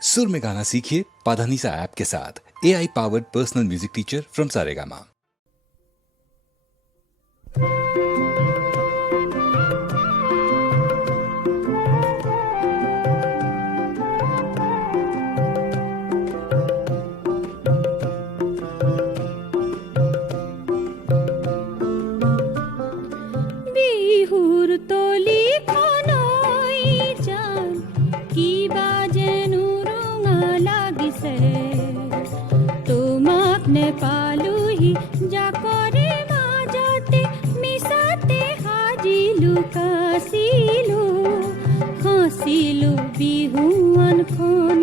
सुर में गाना सीखिए पाधानीसा ऐप के साथ। AI powered personal music teacher from Saregama. বিহুর তলি খনই জান কিবা যেনো ৰঙা লাগিছে তোমাক নেপালোহি জাকৰে মাজতে মিছাতে সাজিলো কাচিলো হাঁচিলো বিহুৱানখন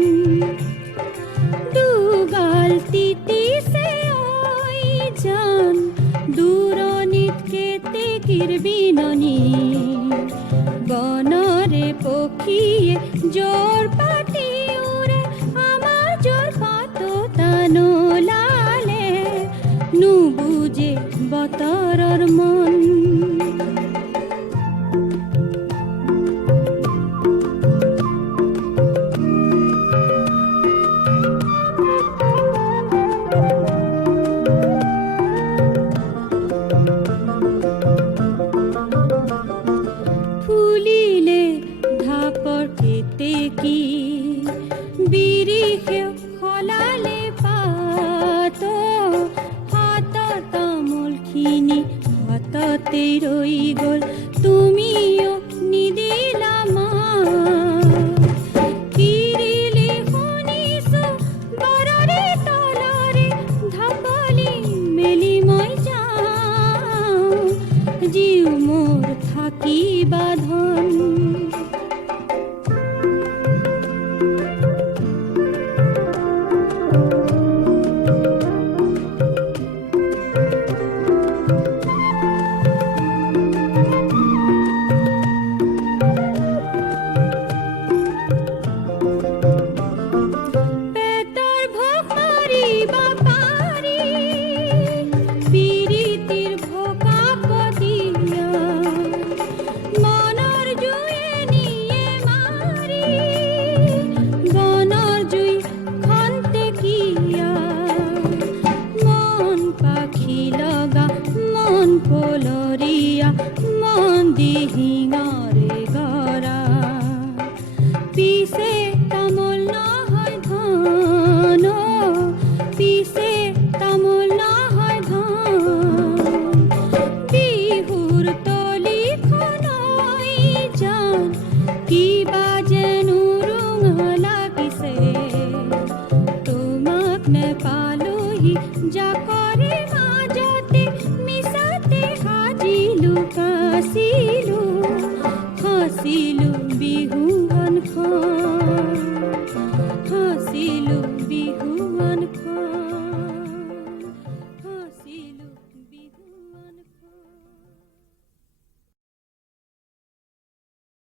দুগাল তিতিছে ঐ জান দূৰণিত কেতেকীৰ বিননি বনৰে পক্ষীয়ে জোৰ পাতি উৰে আমাৰ জোৰ পাততা নোলালে নুবুজে বতৰৰ মন ফুলিলে ঢাপৰ কেতেকী বিৰিষে সলালে পাত হাতত তামোলখিনি হাততে ৰৈ গ'ল